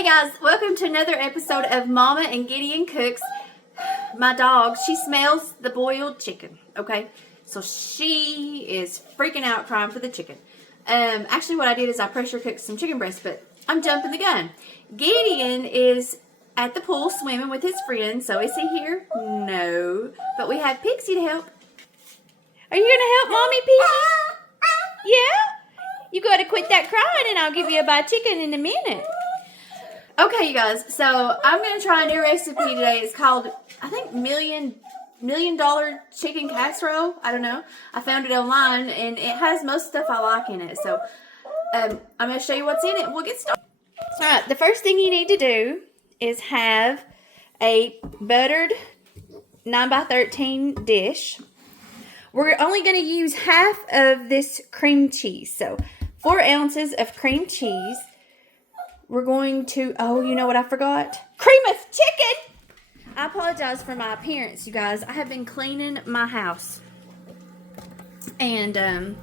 Hey guys, welcome to another episode of Mama and Gideon Cooks. My dog, she smells the boiled chicken, okay? So she is freaking out crying for the chicken. Actually what I did is I pressure cooked some chicken breasts, but I'm jumping the gun. Gideon is at the pool swimming with his friends, so is he here? No. But we have Pixie to help. Are you going to help Mommy, Pixie? Yeah? You got to quit that crying and I'll give you a bite chicken in a minute. Okay, you guys, so I'm going to try a new recipe today. It's called, I think, Million Dollar Chicken Casserole. I don't know. I found it online, and it has most stuff I like in it. So, I'm going to show you what's in it. We'll get started. Alright, the first thing you need to do is have a buttered 9x13 dish. We're only going to use half of this cream cheese. So, 4 ounces of cream cheese. We're going to, oh, you know what I forgot? Cream of chicken! I apologize for my appearance, you guys. I have been cleaning my house. And,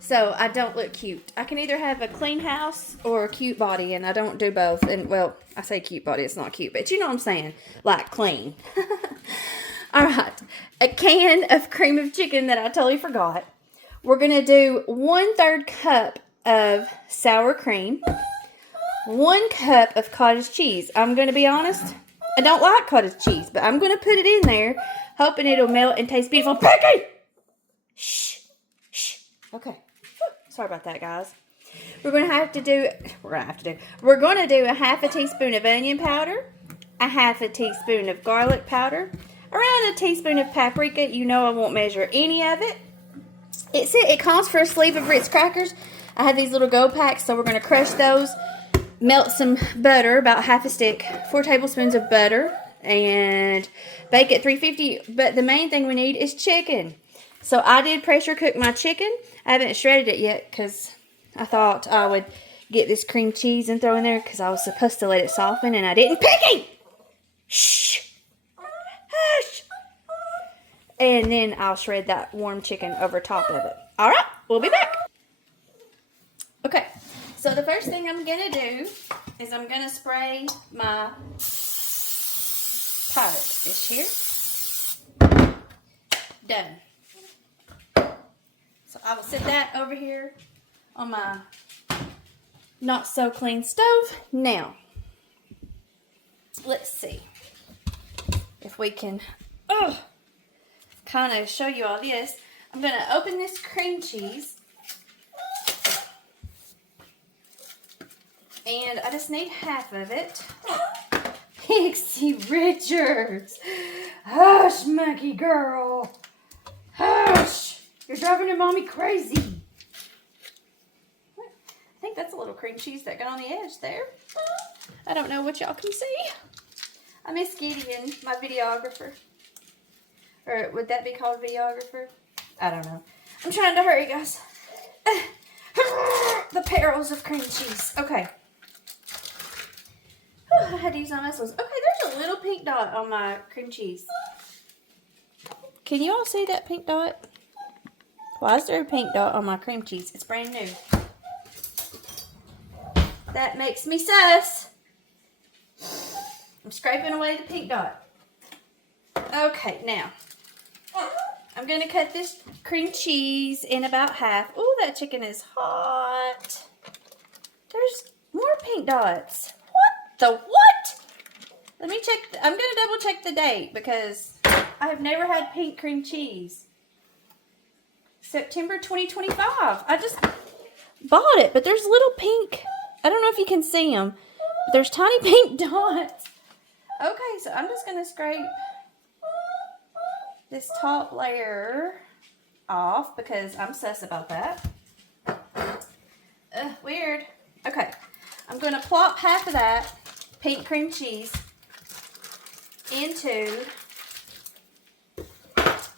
so I don't look cute. I can either have a clean house or a cute body, and I don't do both. And, well, I say cute body, it's not cute, but you know what I'm saying. Like, clean. Alright, a can of cream of chicken that I totally forgot. We're going to do 1/3 cup of sour cream. 1 cup of cottage cheese. I'm going to be honest, I don't like cottage cheese, but I'm going to put it in there, hoping it'll melt and taste beautiful. Piggy! Shh. Shh. Okay. Sorry about that, guys. We're going to do a half a teaspoon of onion powder, a half a teaspoon of garlic powder, around a teaspoon of paprika. You know I won't measure any of it. It calls for a sleeve of Ritz crackers. I have these little go packs, so we're going to crush those. Melt some butter, about half a stick, 4 tablespoons of butter, and bake at 350. But the main thing we need is chicken. So I did pressure cook my chicken. I haven't shredded it yet because I thought I would get this cream cheese and throw in there because I was supposed to let it soften and I didn't. Piggy! Shh! Hush! And then I'll shred that warm chicken over top of it. Alright, we'll be back. Okay. So the first thing I'm going to do is I'm going to spray my pirate dish here. Done. So I will set that over here on my not so clean stove. Now, let's see if we can kind of show you all this. I'm going to open this cream cheese. And I just need half of it. Pixie Richards. Hush, monkey girl. Hush. You're driving your mommy crazy. I think that's a little cream cheese that got on the edge there. I don't know what y'all can see. I miss Gideon, my videographer. Or would that be called videographer? I don't know. I'm trying to hurry, guys. The perils of cream cheese. Okay. I had to use my muscles. Okay, there's a little pink dot on my cream cheese. Can you all see that pink dot? Why is there a pink dot on my cream cheese? It's brand new. That makes me sus. I'm scraping away the pink dot. Okay, now. I'm going to cut this cream cheese in about half. Ooh, that chicken is hot. There's more pink dots. The what? Let me check. I'm going to double check the date because I have never had pink cream cheese. September 2025. I just bought it, but there's little pink. I don't know if you can see them. But there's tiny pink dots. Okay, so I'm just going to scrape this top layer off because I'm sus about that. Weird. Okay, I'm going to plop half of that pink cream cheese into,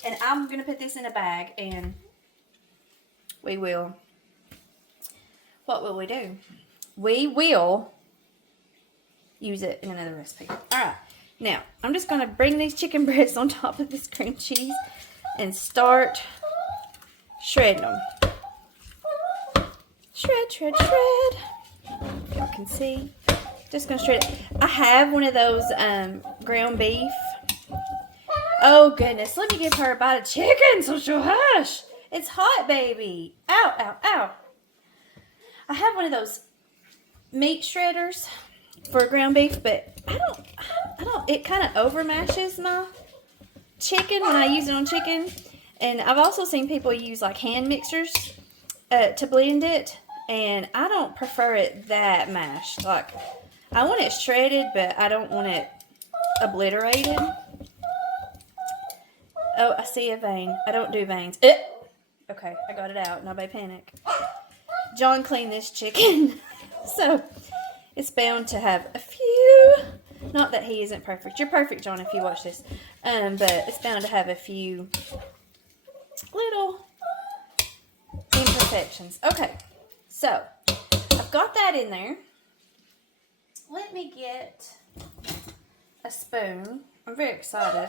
and I'm going to put this in a bag, and we will, what will we do? We will use it in another recipe. Alright, now, I'm just going to bring these chicken breasts on top of this cream cheese and start shredding them. Shred, shred, shred. Y'all can see. Just gonna shred it. I have one of those ground beef. Oh goodness, let me give her a bite of chicken so she'll hush. It's hot, baby. Ow, ow, ow. I have one of those meat shredders for ground beef, but I don't, it kind of over mashes my chicken when I use it on chicken. And I've also seen people use like hand mixers to blend it, and I don't prefer it that mashed. Like, I want it shredded, but I don't want it obliterated. Oh, I see a vein. I don't do veins. Okay, I got it out. Nobody panic. John cleaned this chicken, so it's bound to have a few. Not that he isn't perfect. You're perfect, John, if you watch this. But it's bound to have a few little imperfections. Okay, so I've got that in there. Let me get a spoon. I'm very excited.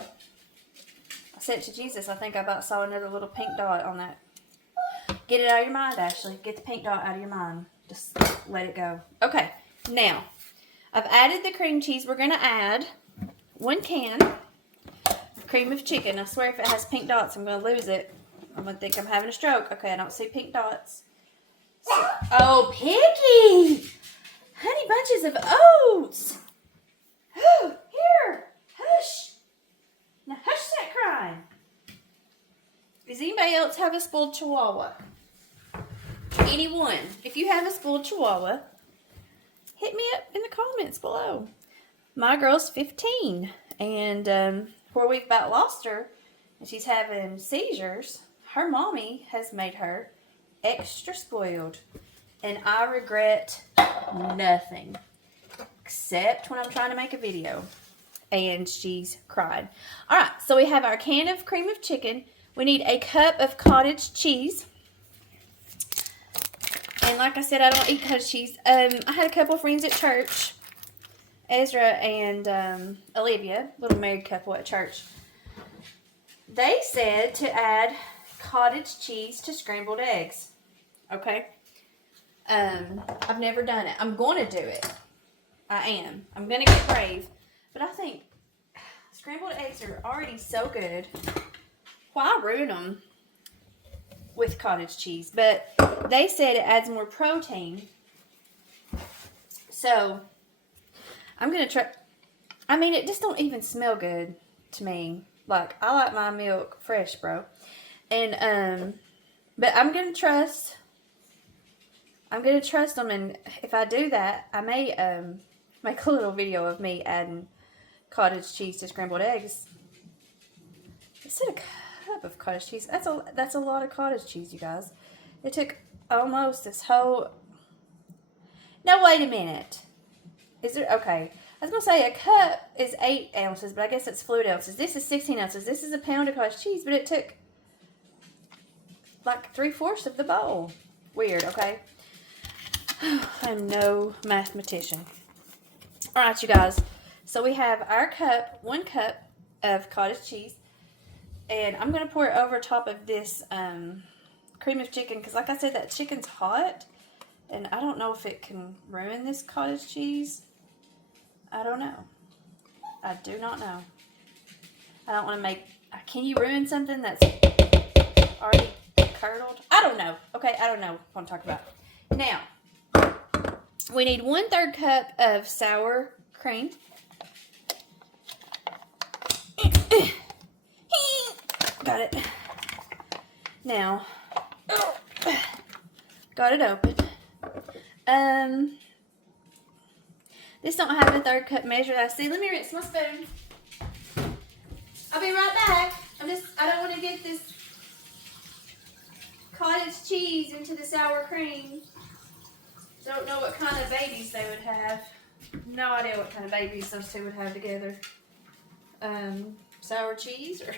I said to Jesus, I think I about saw another little pink dot on that. Get it out of your mind, Ashley. Get the pink dot out of your mind. Just let it go. Okay, now, I've added the cream cheese. We're going to add 1 can of cream of chicken. I swear if it has pink dots, I'm going to lose it. I'm going to think I'm having a stroke. Okay, I don't see pink dots. So, oh, Piggy! Honey bunches of oats! Oh, here! Hush! Now hush that crying. Does anybody else have a spoiled chihuahua? Anyone? If you have a spoiled chihuahua, hit me up in the comments below. My girl's 15, and where we've about lost her, and she's having seizures, her mommy has made her extra spoiled, and I regret nothing, except when I'm trying to make a video, and she's cried. All right, so we have our can of cream of chicken. We need a cup of cottage cheese. And like I said, I don't eat cottage cheese. I had a couple friends at church, Ezra and Olivia, little married couple at church. They said to add cottage cheese to scrambled eggs. Okay? I've never done it. I'm going to do it. I am. I'm going to get brave. But I think scrambled eggs are already so good. Why ruin them with cottage cheese? But they said it adds more protein. So, I'm going to try. I mean, it just don't even smell good to me. Like, I like my milk fresh, bro. And, but I'm going to trust. I'm going to trust them. And if I do that, I may, make a little video of me adding cottage cheese to scrambled eggs. Instead of of cottage cheese. That's a lot of cottage cheese, you guys. It took almost this whole... No, wait a minute. Is there... Okay. I was going to say a cup is 8 ounces, but I guess it's fluid ounces. This is 16 ounces. This is a pound of cottage cheese, but it took like 3/4 of the bowl. Weird, okay? I'm no mathematician. Alright, you guys. So we have our cup, 1 cup of cottage cheese. And I'm going to pour it over top of this cream of chicken. Because like I said, that chicken's hot. And I don't know if it can ruin this cottage cheese. I don't know. I do not know. I don't want to make... Can you ruin something that's already curdled? I don't know. Okay, I don't know what I'm talking about. Now, we need 1/3 cup of sour cream. Got it. Now, got it open. This don't have a 1/3 cup measure. I see. Let me rinse my spoon. I'll be right back. I don't want to get this cottage cheese into the sour cream. Don't know what kind of babies they would have. No idea what kind of babies those two would have together. Sour cheese or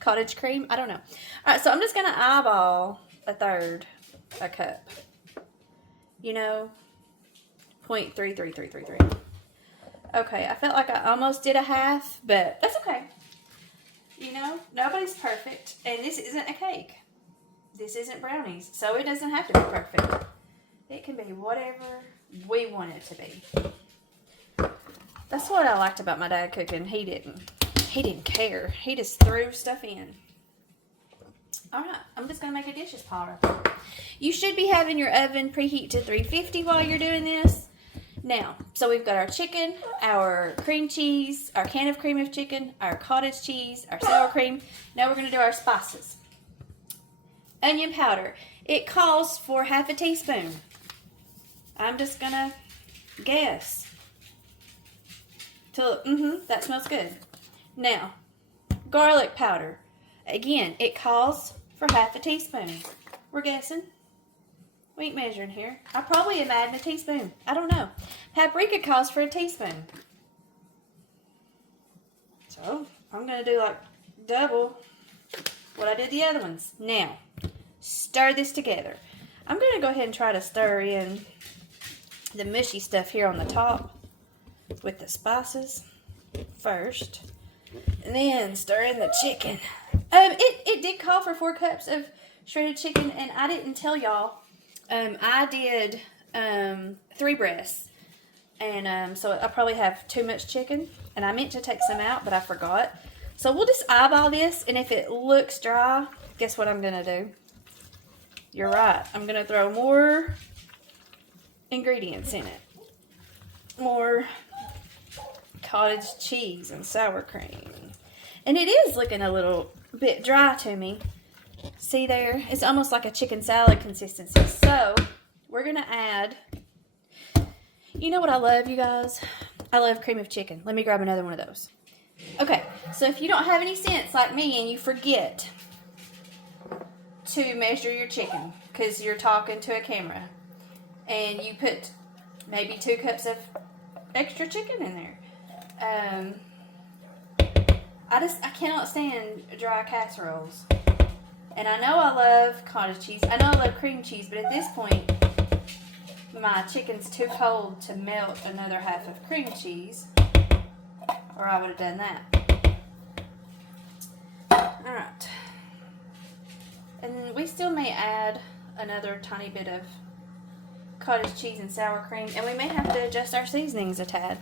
cottage cream? I don't know. Alright, so I'm just going to eyeball 1/3 a cup. You know, 0.33333. Okay, I felt like I almost did a half, but that's okay. You know, nobody's perfect. And this isn't a cake. This isn't brownies. So it doesn't have to be perfect. It can be whatever we want it to be. That's what I liked about my dad cooking. He didn't care. He just threw stuff in. All right, I'm just going to make a dishes powder. You should be having your oven preheat to 350 while you're doing this. Now, so we've got our chicken, our cream cheese, our can of cream of chicken, our cottage cheese, our sour cream. Now we're going to do our spices. Onion powder. It calls for half a teaspoon. I'm just going to guess. That smells good. Now, garlic powder. Again, it calls for half a teaspoon. We're guessing. We ain't measuring here. I probably am adding a teaspoon. I don't know. Paprika calls for a teaspoon. So, I'm going to do like double what I did the other ones. Now, stir this together. I'm going to go ahead and try to stir in the mushy stuff here on the top with the spices first. And then stir in the chicken. It did call for 4 cups of shredded chicken, and I didn't tell y'all. I did 3 breasts, and so I probably have too much chicken, and I meant to take some out, but I forgot. So we'll just eyeball this, and if it looks dry, guess what I'm going to do? You're right. I'm going to throw more ingredients in it. More cottage cheese and sour cream. And it is looking a little bit dry to me. See there? It's almost like a chicken salad consistency. So, we're going to add, you know what I love, you guys? I love cream of chicken. Let me grab another one of those. Okay, so if you don't have any sense like me and you forget to measure your chicken because you're talking to a camera and you put maybe 2 cups of extra chicken in there. I cannot stand dry casseroles. And I know I love cottage cheese. I know I love cream cheese, but at this point, my chicken's too cold to melt another half of cream cheese. Or I would have done that. Alright. And we still may add another tiny bit of cottage cheese and sour cream. And we may have to adjust our seasonings a tad.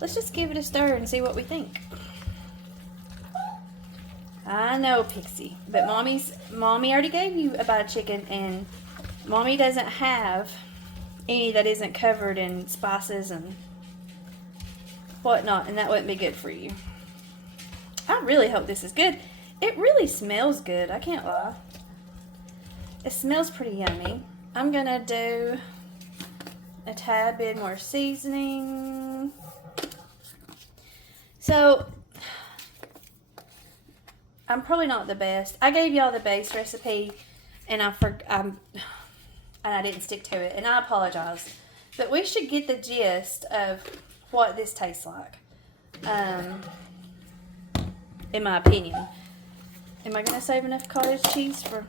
Let's just give it a stir and see what we think. I know, Pixie, but Mommy already gave you about a chicken, and Mommy doesn't have any that isn't covered in spices and whatnot, and that wouldn't be good for you. I really hope this is good. It really smells good, I can't lie. It smells pretty yummy. I'm gonna do a tad bit more seasoning. So, I'm probably not the best. I gave y'all the base recipe, and I didn't stick to it, and I apologize. But we should get the gist of what this tastes like, in my opinion. Am I going to save enough cottage cheese for...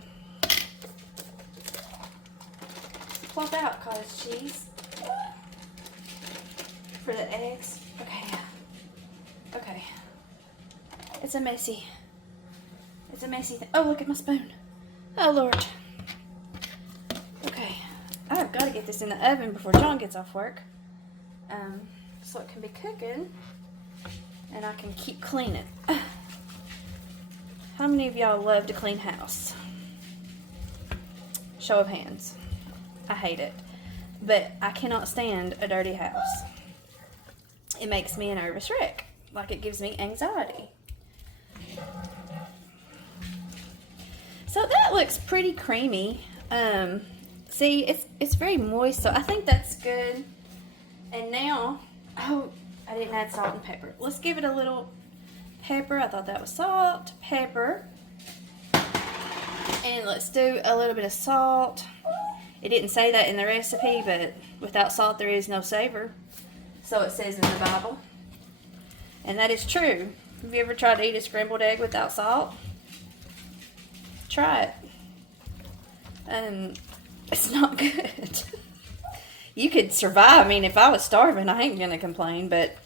Swap out cottage cheese for the eggs. Okay. Okay. It's a messy thing. Oh, look at my spoon. Oh, Lord. Okay. I've got to get this in the oven before John gets off work. So it can be cooking. And I can keep cleaning. How many of y'all love to clean house? Show of hands. I hate it. But I cannot stand a dirty house. It makes me a nervous wreck. Like it gives me anxiety. So that looks pretty creamy. See, it's very moist, so I think that's good. And now, oh, I didn't add salt and pepper. Let's give it a little pepper. I thought that was salt, pepper. And let's do a little bit of salt. It didn't say that in the recipe, but without salt there is no savor. So it says in the Bible. And that is true. Have you ever tried to eat a scrambled egg without salt? Try it. It's not good. You could survive. I mean, if I was starving, I ain't gonna complain, but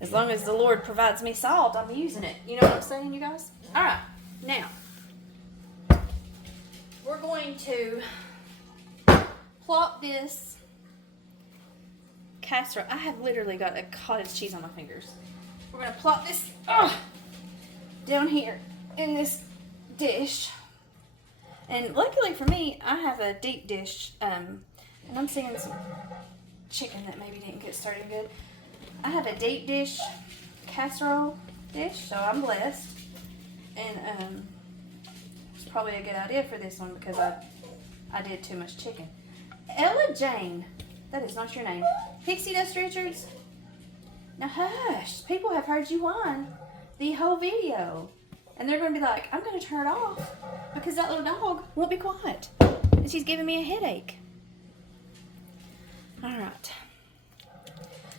as long as the Lord provides me salt, I'm using it. You know what I'm saying, you guys? Alright, now we're going to plop this casserole. I have literally got a cottage cheese on my fingers. We're going to plop this down here in this dish. And luckily for me, I have a deep dish. And I'm seeing some chicken that maybe didn't get started good. I have a deep dish casserole dish, so I'm blessed. And it's probably a good idea for this one because I did too much chicken. Ella Jane, that is not your name. Pixie Dust Richards. Now hush, people have heard you whine the whole video. And they're going to be like, I'm going to turn it off because that little dog won't be quiet. And she's giving me a headache. All right.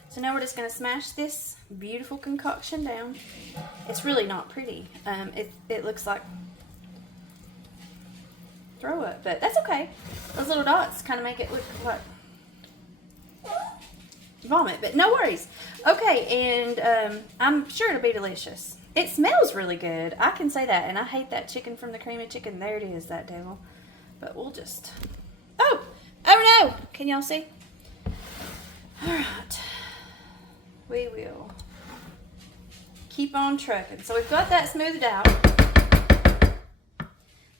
So now we're just going to smash this beautiful concoction down. It's really not pretty. It looks like throw up, but that's okay. Those little dots kind of make it look like vomit, but no worries. Okay, and I'm sure it'll be delicious. It smells really good. I can say that, and I hate that chicken from the creamy chicken. There it is, that devil. But we'll just... Oh no! Can y'all see? All right. We will keep on trucking. So we've got that smoothed out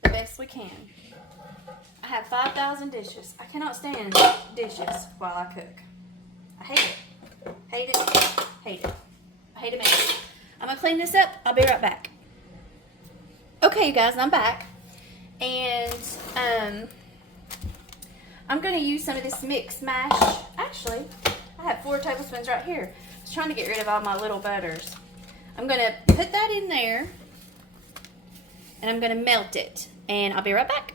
the best we can. I have 5,000 dishes. I cannot stand dishes while I cook. I hate it. Hate it. Hate it. I hate a mess. I'm going to clean this up. I'll be right back. Okay, you guys, I'm back. And I'm going to use some of this mixed mash. Actually, I have 4 tablespoons right here. I was trying to get rid of all my little butters. I'm going to put that in there. And I'm going to melt it. And I'll be right back.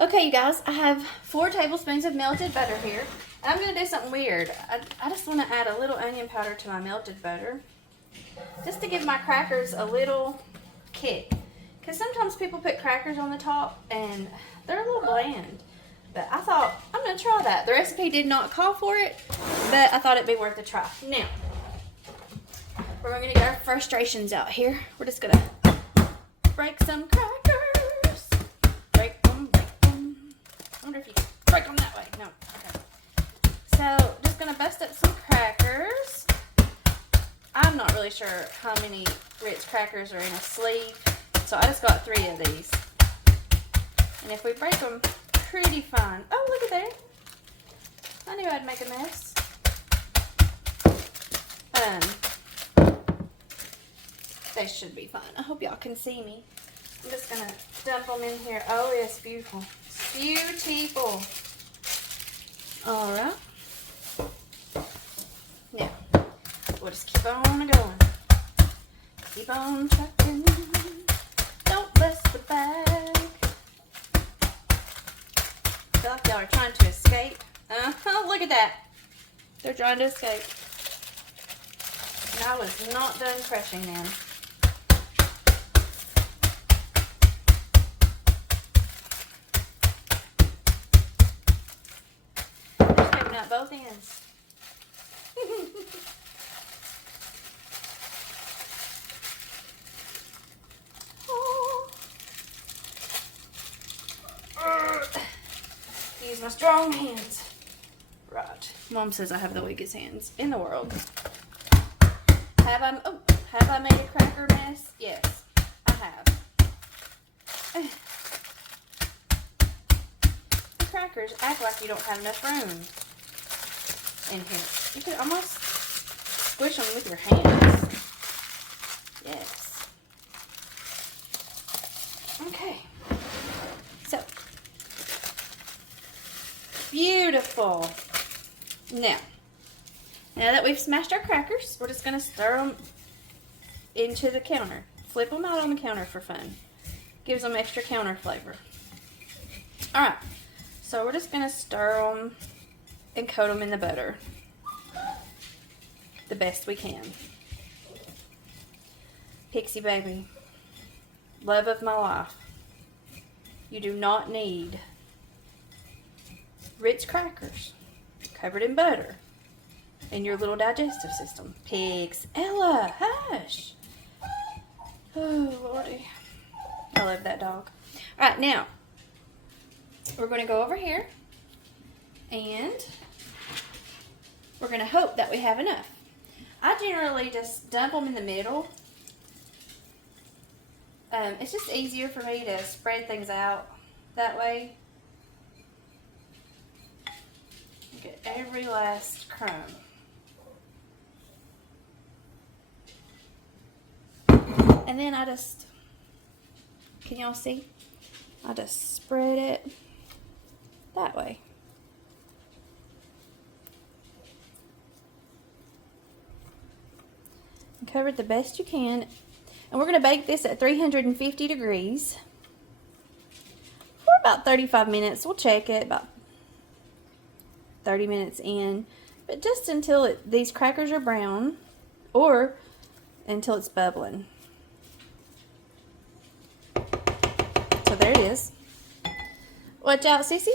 Okay, you guys, I have 4 tablespoons of melted butter here. And I'm going to do something weird. I just want to add a little onion powder to my melted butter. Just to give my crackers a little kick. Because sometimes people put crackers on the top and they're a little bland. But I thought, I'm going to try that. The recipe did not call for it, but I thought it'd be worth a try. Now, we're going to get our frustrations out here. We're just going to break some crackers. Break them, break them. I wonder if you can break them that way. No. Okay. So, just going to bust up some crackers. I'm not really sure how many Ritz crackers are in a sleeve, so I just got 3 of these. And if we break them pretty fine. Oh, look at there. I knew I'd make a mess. They should be fine. I hope y'all can see me. I'm just going to dump them in here. Oh, it's beautiful. It's beautiful. All right. Now, we'll just keep on going. Keep on trucking. Don't bust the bag. I feel like y'all are trying to escape. Look at that. They're trying to escape. And I was not done crushing them. Just picking up both ends. Use my strong hands. Right. Mom says I have the weakest hands in the world. Have I made a cracker mess? Yes, I have. The crackers act like you don't have enough room in here. You could almost squish them with your hands. Yes. Okay. So, beautiful. Now that we've smashed our crackers, we're just going to stir them into the counter. Flip them out on the counter for fun. Gives them extra counter flavor. Alright, so we're just going to stir them and coat them in the butter the best we can. Pixie baby, love of my life. You do not need Ritz crackers covered in butter in your little digestive system. Pigs. Ella, hush. Oh, Lordy. I love that dog. Alright, now, we're going to go over here and we're going to hope that we have enough. I generally just dump them in the middle. It's just easier for me to spread things out that way. Get every last crumb. And then I just, can y'all see? I just spread it that way. And cover it the best you can. And we're going to bake this at 350 degrees for about 35 minutes. We'll check it about 30 minutes in. But just until these crackers are brown or until it's bubbling. So there it is. Watch out, Sissy.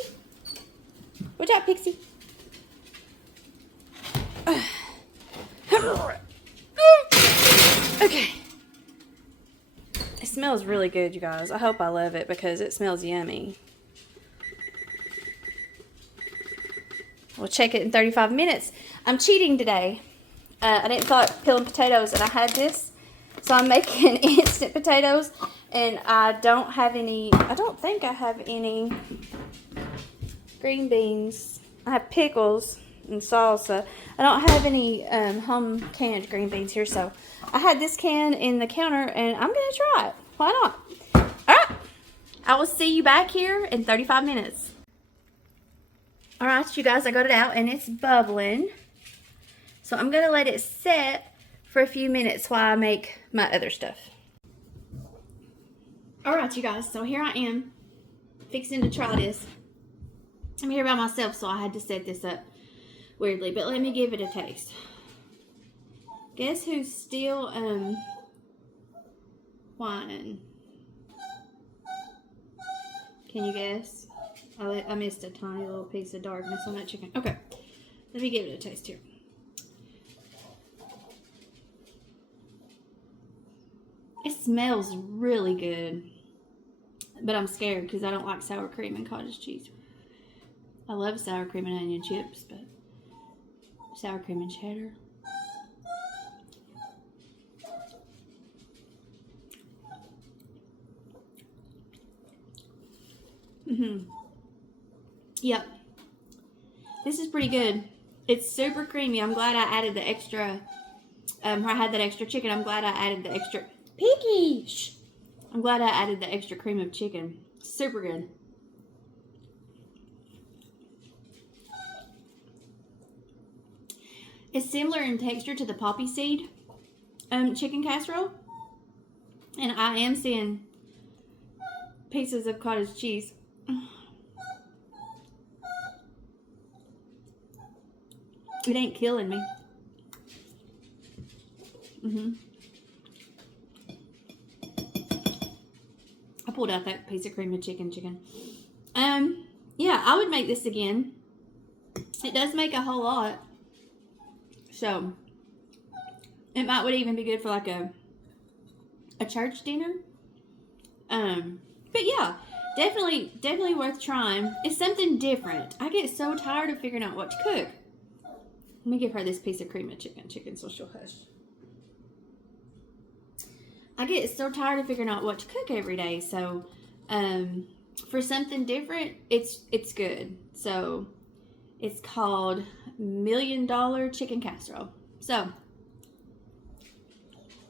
Watch out, Pixie. Okay. It smells really good, you guys. I hope I love it because it smells yummy. We'll check it in 35 minutes. I'm cheating today. I didn't feel like peeling potatoes, and I had this. So I'm making instant potatoes, and I don't think I have any green beans. I have pickles and salsa. I don't have any home canned green beans here, so I had this can in the counter, and I'm going to try it. Why not? All right. I will see you back here in 35 minutes. All right, you guys, I got it out, and it's bubbling. So I'm going to let it set for a few minutes while I make my other stuff. All right, you guys, so here I am fixing to try this. I'm here by myself, so I had to set this up weirdly, but let me give it a taste. Guess who's still whining? Can you guess? I missed a tiny little piece of darkness on that chicken. Okay, let me give it a taste here. It smells really good, but I'm scared because I don't like sour cream and cottage cheese. I love sour cream and onion chips, but sour cream and cheddar. Yep. This is pretty good. It's super creamy. I'm glad I added the extra, I had that extra chicken. I'm glad I added the extra, Piggy! Shh. I'm glad I added the extra cream of chicken. Super good. It's similar in texture to the poppy seed chicken casserole. And I am seeing pieces of cottage cheese. It ain't killing me. I pulled out that piece of cream of chicken. Yeah, I would make this again. It does make a whole lot. So, it would even be good for like a church dinner. But yeah, definitely worth trying. It's something different. I get so tired of figuring out what to cook. Let me give her this piece of cream of chicken so she'll hush. I get so tired of figuring out what to cook every day. So, for something different, it's good. So, it's called $1 Million Chicken Casserole. So,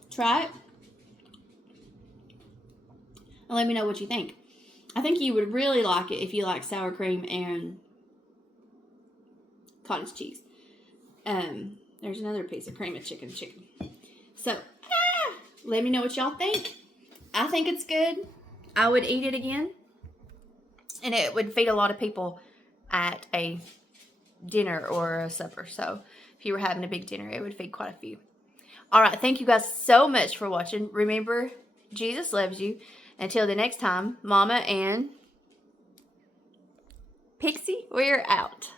try it. And let me know what you think. I think you would really like it if you like sour cream and cottage cheese. There's another piece of cream of chicken. So, let me know what y'all think. I think it's good. I would eat it again. And it would feed a lot of people at a dinner or a supper. So, if you were having a big dinner, it would feed quite a few. Alright, thank you guys so much for watching. Remember, Jesus loves you. Until the next time, Mama and Pixie, we're out.